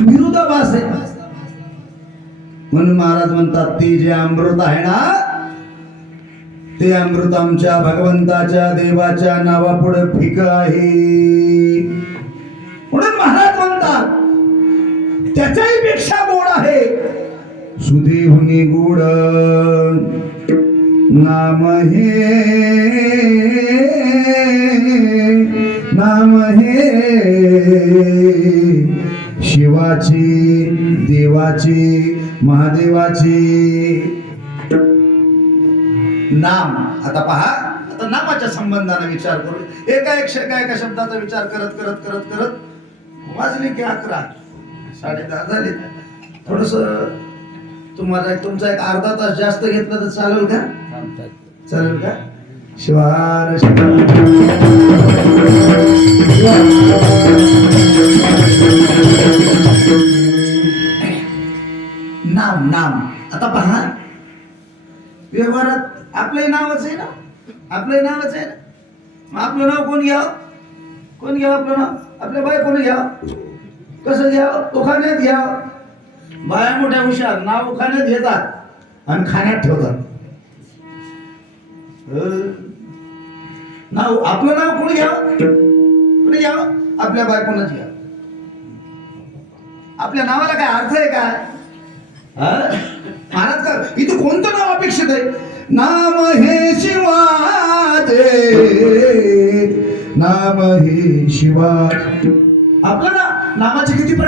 विरोधाभास आहे. म्हणून महाराज म्हणतात ते जे अमृत आहे ना ते अमृत आमच्या भगवंताच्या देवाच्या नावापुढे फिक आहे. म्हणून महाराज म्हणतात त्याच्याही पेक्षा गोड आहे. सुदेहुनी गोड नाम हे नाम हे शिवाची देवाची महादेवाची. नाम. आता पहा आता नामाच्या संबंधाने विचार करू. एका एक एका एका शब्दाचा विचार करत करत करत करत वाजले की अकरा. साडे दहा झाले. थोडस तुम्हाला तुमचा एक अर्धा तास जास्त घेतला तर चालेल का? चालेल का? शिवार नाम नाम. आता पहा. व्यवहारात आपले नावच आहे ना? आपलंही नावच आहे ना? मग आपलं नाव कोण घ्याव? कोण घ्याव आपलं नाव? आपल्या बाय कोण घ्याव. कसं घ्यावं? उखाण्यात घ्याव. बाया मोठ्या हुशार नाव उखाण्यात घेतात आणि खाण्यात ठेवतात. नाव आपलं नाव कोणी घ्यावं? कोणी घ्यावं? आपल्या बायकोनच घ्या आपल्या नावाला काय अर्थ आहे काय? महाराज का इथे कोणतं नाव अपेक्षित आहे? नाम हे शिवाचे नाम हे शिवा आपलं ना नामाचे किती